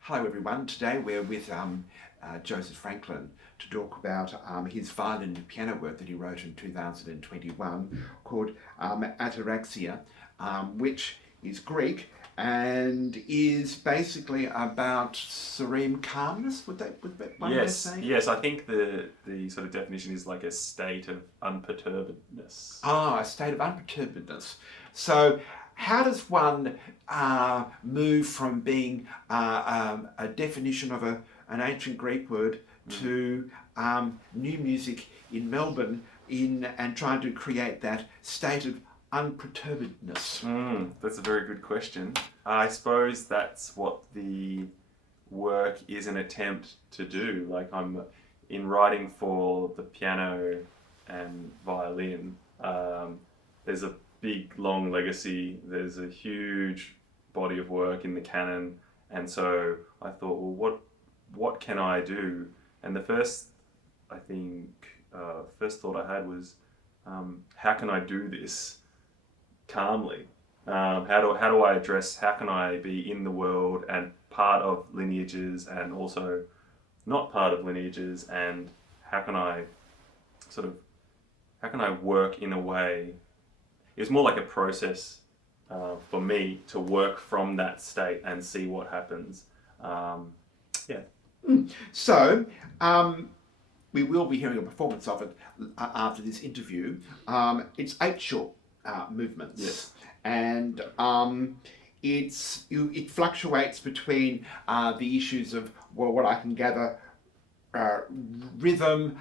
Hello everyone, today we're with Joseph Franklin to talk about his violin and piano work that he wrote in 2021 called Ataraxia, which is Greek and is basically about serene calmness, would that one way of Yes, saying it? yes. I think the sort of definition is like a state of unperturbedness. Ah, a state of unperturbedness. So, how does one move from being a definition of an ancient Greek word Mm. to new music in Melbourne and trying to create that state of unperturbedness? That's a very good question. I suppose that's what the work is an attempt to do. Like I'm in writing for the piano and violin. There's a big long legacy. There's a huge body of work in the canon, and so I thought, well, what can I do? And the first, I think, first thought I had was, how can I do this calmly? How do I address? How can I be in the world and part of lineages and also not part of lineages? And how can I sort of how can I work in a way? It's more like a process for me to work from that state and see what happens. Um, yeah. So, we will be hearing a performance of it after this interview. It's eight short movements, Yes. and it fluctuates between the issues of well, what I can gather. Uh, Rhythm,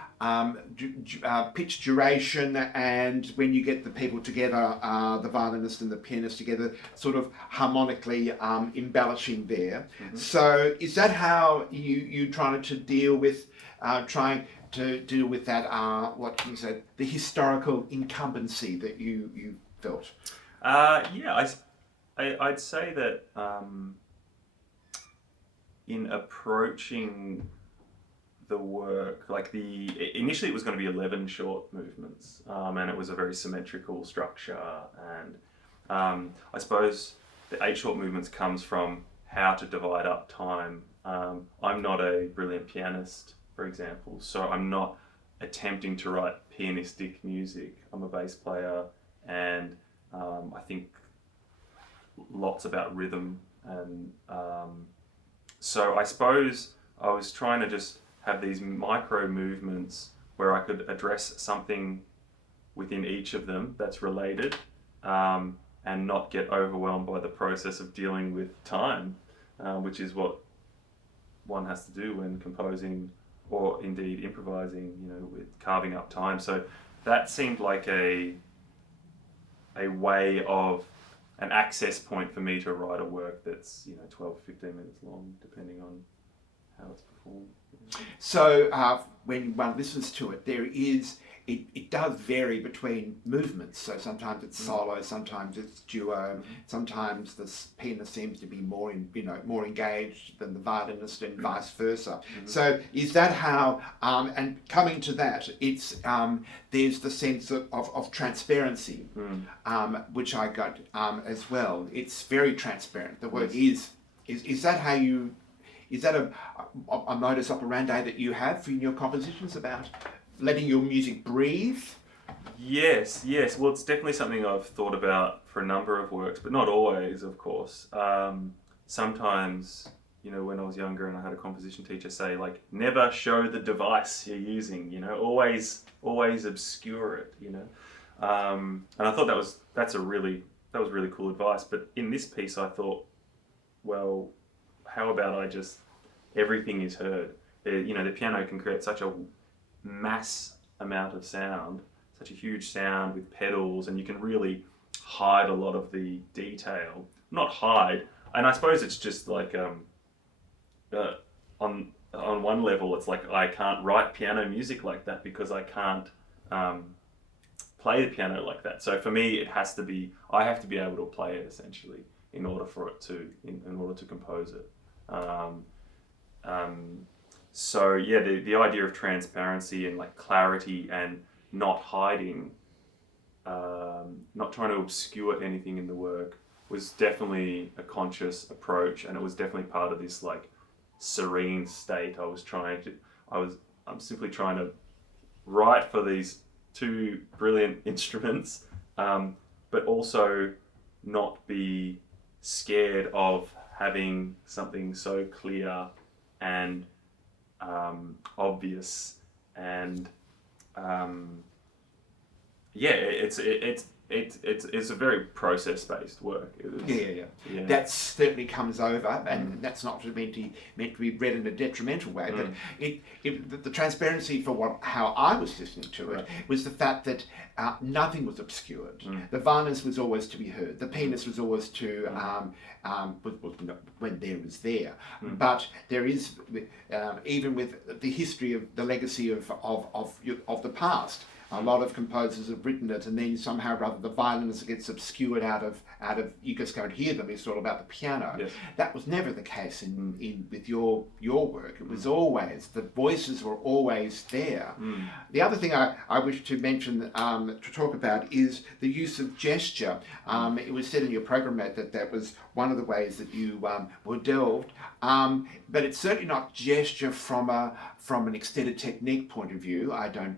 pitch duration, and when you get the people together, the violinist and the pianist together, sort of harmonically embellishing there. Mm-hmm. So, is that how you trying to deal with that? What you said, the historical incumbency that you felt. Yeah, I'd say that in approaching the work, like initially it was going to be 11 short movements, and it was a very symmetrical structure. And I suppose the eight short movements comes from how to divide up time. I'm not a brilliant pianist, for example, so I'm not attempting to write pianistic music. I'm a bass player, and I think lots about rhythm. And so I suppose I was trying to just have these micro movements where I could address something within each of them that's related, and not get overwhelmed by the process of dealing with time, which is what one has to do when composing or indeed improvising, with carving up time. So that seemed like a way of an access point for me to write a work that's 12 to 15 minutes long, depending on how it's performed. So when one listens to it, it does vary between movements. So sometimes it's solo, sometimes it's duo, sometimes the pianist seems to be more engaged than the violinist, and vice versa. So is that how? And coming to that, it's there's the sense of transparency, which I got as well. It's very transparent. The work Yes. is that how you? Is that a modus operandi that you have in your compositions about letting your music breathe? Yes, yes. Well, it's definitely something I've thought about for a number of works, but not always, of course. Sometimes, when I was younger and I had a composition teacher say, like, never show the device you're using, always obscure it. And I thought that was really cool advice. But in this piece, I thought, well, how about everything is heard? The piano can create such a mass amount of sound, such a huge sound with pedals, and you can really hide a lot of the detail. Not hide, and I suppose it's just like on one level, it's like I can't write piano music like that because I can't play the piano like that. So for me, I have to be able to play it essentially in order in order to compose it. Um, um, so yeah, the idea of transparency and like clarity and not hiding, not trying to obscure anything in the work was definitely a conscious approach, and it was definitely part of this like serene state. I'm simply trying to write for these two brilliant instruments, but also not be scared of having something so clear and obvious, and it's a very process-based work. Yeah. That certainly comes over, and that's not meant to be read in a detrimental way. But the transparency for how I was listening to it was the fact that nothing was obscured. The violence was always to be heard. The penis was always to when there was there. But there is even with the history of the legacy of the past. A lot of composers have written it, and then somehow or other the violins gets obscured out of you just don't hear them. It's all about the piano. Yes. That was never the case with your work. It was always, the voices were always there. The other thing I wish to mention to talk about is the use of gesture. It was said in your program that was one of the ways that you were delved, but it's certainly not gesture from an extended technique point of view. I don't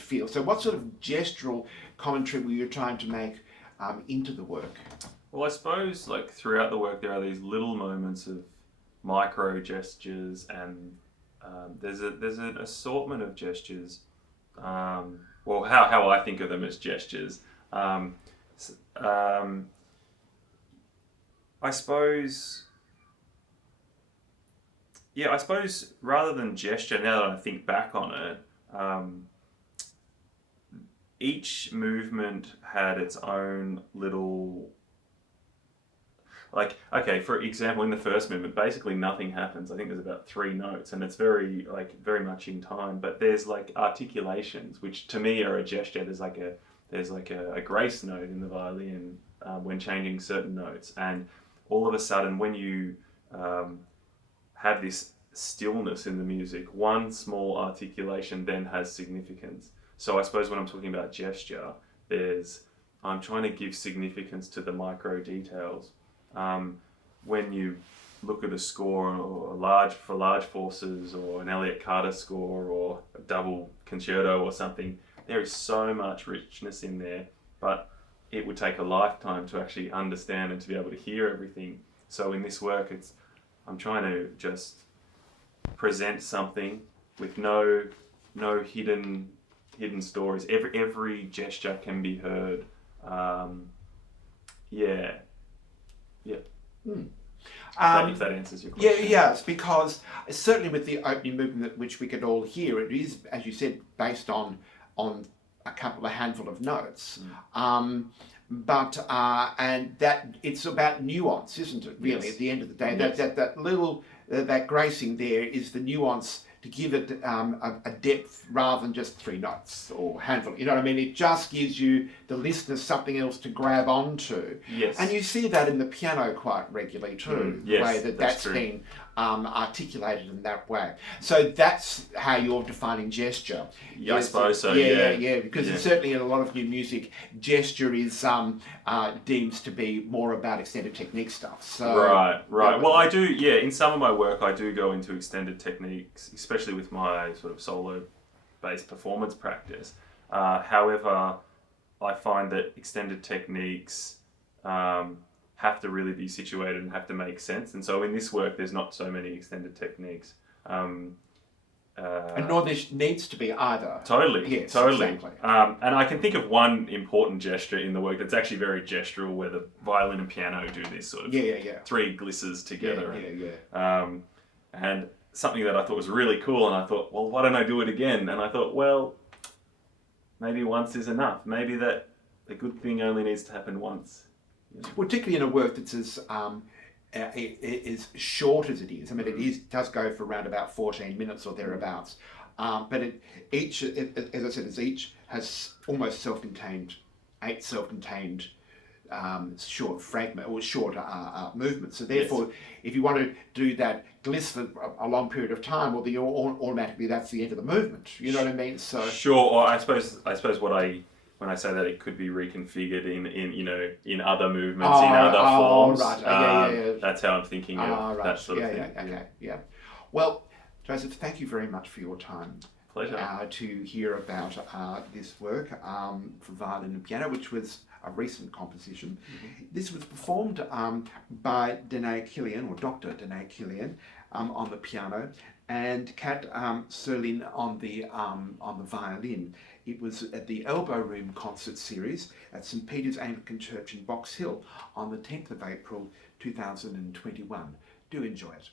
feel. So what sort of gestural commentary were you trying to make into the work? Well, I suppose like throughout the work there are these little moments of micro gestures, and there's an assortment of gestures. Well, how I think of them as gestures. I suppose rather than gesture, now that I think back on it, each movement had its own little, like, okay, for example, in the first movement, basically nothing happens. I think there's about 3 notes, and it's very much in time. But there's like articulations, which to me are a gesture. There's like a grace note in the violin when changing certain notes, and all of a sudden, when you have this stillness in the music, one small articulation then has significance. So I suppose when I'm talking about gesture, I'm trying to give significance to the micro details. When you look at a score or for large forces, or an Elliott Carter score, or a double concerto or something, there is so much richness in there, but it would take a lifetime to actually understand and to be able to hear everything. So in this work, I'm trying to just present something with no hidden stories. Every gesture can be heard. If that answers your question. Yes, because certainly with the opening movement, which we could all hear, it is, as you said, based on a handful of notes. But and that it's about nuance, isn't it? Really, Yes. At the end of the day, Yes. that little that gracing there is the nuance to give it a depth rather than just 3 notes or handful. You know what I mean? It just gives you, the listener, something else to grab onto. Yes. And you see that in the piano quite regularly too. The yes, way that's true. been articulated in that way. So that's how you're defining gesture. Yeah, I suppose so. Yeah. Because it's certainly in a lot of new music, gesture is deemed to be more about extended technique stuff. So Right. Well, I do. Yeah, in some of my work, I do go into extended techniques, especially with my sort of solo-based performance practice. However, I find that extended techniques have to really be situated and have to make sense. And so in this work, there's not so many extended techniques. And nor there needs to be either. Totally. Yes, totally. Exactly. And I can think of one important gesture in the work that's actually very gestural, where the violin and piano do this sort of 3 glisses together. And something that I thought was really cool, and I thought, well, why don't I do it again? And I thought, well, maybe once is enough. Maybe that a good thing only needs to happen once. Well, particularly in a work that's as short as it is. I mean, does go for around about 14 minutes or thereabouts. But each, as I said, each has almost self-contained, 8 self-contained short fragment or short movements. So therefore, if you want to do that gliss for a long period of time, well, then you're automatically, that's the end of the movement. You know what I mean? So sure. Or I suppose when I say that, it could be reconfigured in other movements, in other forms. Right. That's how I'm thinking of that sort of thing. Yeah. Well, Joseph, thank you very much for your time. Pleasure. To hear about this work for violin and piano, which was a recent composition. Mm-hmm. This was performed by Danaë Killian, or Dr. Danaë Killian, on the piano, and Kat Tsyrlin on the violin. It was at the Elbow Room concert series at St Peter's Anglican Church in Box Hill on the 10th of April 2021. Do enjoy it.